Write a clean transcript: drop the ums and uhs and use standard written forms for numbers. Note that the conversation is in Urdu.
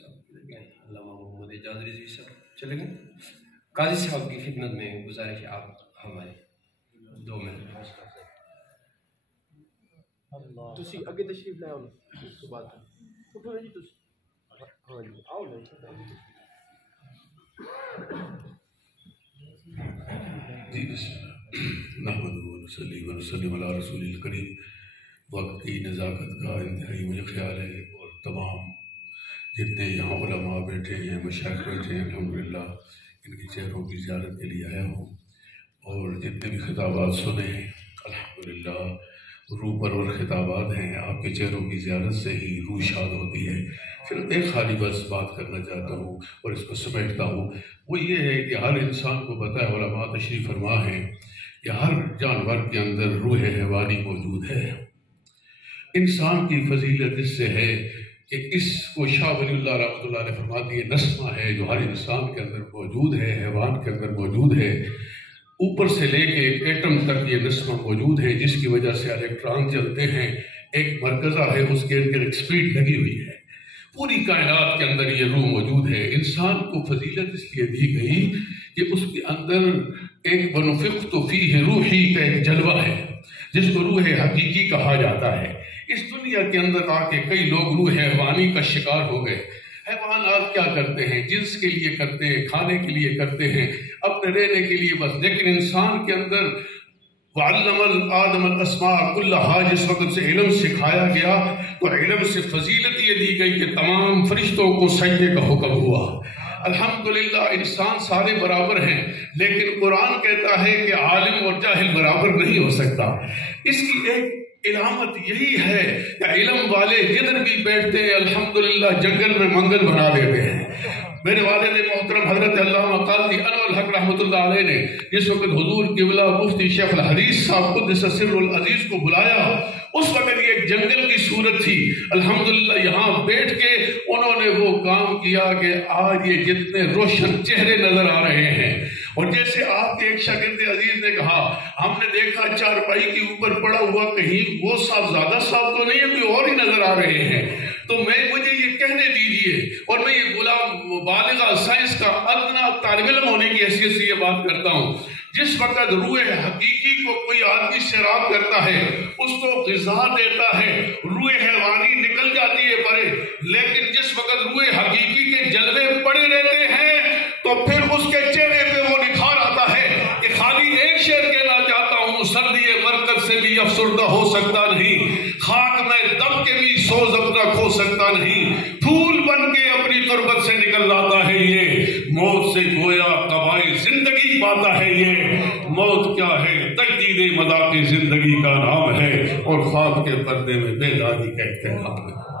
علامہ محمد اعجاز رضوی صاحب چلے گئے. قاضی صاحب کی خدمت میں گزارش ہے آپ ہمارے 2 منٹ. تسی اگے تشریف لے آؤ اس کے بعد اٹھو جی تسی. ہاں جی آؤ نا جی. بسم اللہ نحمدہ ونصلی ونسلم علی رسول الکریم. وقت کی نزاکت کا انتہائی مجھے خیال ہے اور تمام جتنے یہاں علماء بیٹھے ہیں مشائخ بیٹھے ہیں الحمدللہ ان کی چہروں کی زیارت کے لیے آیا ہوں اور جتنے بھی خطابات سنے ہیں الحمدللہ روح پرور خطابات ہیں. آپ کے چہروں کی زیارت سے ہی روح شاد ہوتی ہے. صرف ایک خالی بس بات کرنا چاہتا ہوں اور اس کو سمیٹتا ہوں. وہ یہ ہے کہ ہر انسان کو پتہ ہے علماء تشریف فرما ہے کہ ہر جانور کے اندر روح حیوانی موجود ہے. انسان کی فضیلت اس سے ہے کہ اس کو شاہ ولی اللہ رحمۃ اللہ علیہ فرماتی ہے نسمہ ہے جو ہر انسان کے اندر موجود ہے حیوان کے اندر موجود ہے. اوپر سے لے کے ایک ایٹم تک یہ نسمہ موجود ہے جس کی وجہ سے الیکٹران چلتے ہیں. ایک مرکزہ ہے اس کے اندر ایک سپیڈ لگی ہوئی ہے. پوری کائنات کے اندر یہ روح موجود ہے. انسان کو فضیلت اس لیے دی گئی کہ اس کے اندر ایک ونفخت فیہ روحی کا ایک جلوہ ہے جس کو روح حقیقی کہا جاتا ہے. اس دنیا کے اندر آ کے کئی لوگ روح حیوانی کا شکار ہو گئے. حیوانات کیا کرتے ہیں جنس کے لیے کرتے ہیں کھانے کے لیے کرتے ہیں اپنے رہنے کے لیے بس. لیکن انسان کے اندر وَعَلَّمَ آدَمَ الْأَسْمَاءَ كُلَّهَا جس وقت سے علم سکھایا گیا تو علم سے فضیلت یہ دی گئی کہ تمام فرشتوں کو سجدے کا حکم ہوا. الحمدللہ انسان سارے برابر ہیں لیکن قرآن کہتا ہے کہ عالم اور جاہل برابر نہیں ہو سکتا. اس کی ایک علامت یہی ہے کہ علم والے جدھر بھی بیٹھتے ہیں الحمدللہ جنگل میں منگل بنا دیتے ہیں. میرے والد محترم حضرت علامہ قاضی انور الحق رحمۃ اللہ علیہ نے جس وقت حضور قبلہ مفتی شیخ الحدیث صاحب قدس سر العزیز کو بلایا اس وقت یہ ایک جنگل کی صورت تھی. الحمدللہ یہاں بیٹھ کے انہوں نے وہ کام کیا کہ آج یہ جتنے روشن چہرے نظر آ رہے ہیں اور جیسے آپ کے ایک شاگرد عزیز نے کہا ہم نے دیکھا چارپائی کے اوپر پڑا ہوا کہیں وہ صاحب زیادہ صاحب تو نہیں ہے کوئی اور ہی نظر آ رہے ہیں. تو مجھے یہ کہنے دیجئے اور میں یہ غلام بالغہ سائنس کا ادنا طالب علم ہونے کی حیثیت سے یہ بات کرتا ہوں. جس وقت روح حقیقی کو کوئی آدمی سیراب کرتا ہے اس کو غذا دیتا ہے روح حیوانی نکل جاتی ہے پرے. لیکن جس وقت روح حقیقی کے جلوے پڑے رہتے ہیں تو پھر اس کے چہرے پہ وہ نکھار آتا ہے کہ خالی ایک شعر کہنا چاہتا ہوں سردی مرکز سے بھی افسردہ ہو سکتا نہیں خاک میں دب کے بھی سوز اپنا کھو سکتا نہیں پھول بن کے اپنی تربت سے نکل لاتا ہے یہ موت سے گویا قبائے زندگی پاتا ہے یہ موت کیا ہے تجدید مذاق زندگی کا نام ہے اور خواب کے پردے میں بیداری کا اہتمام ہے.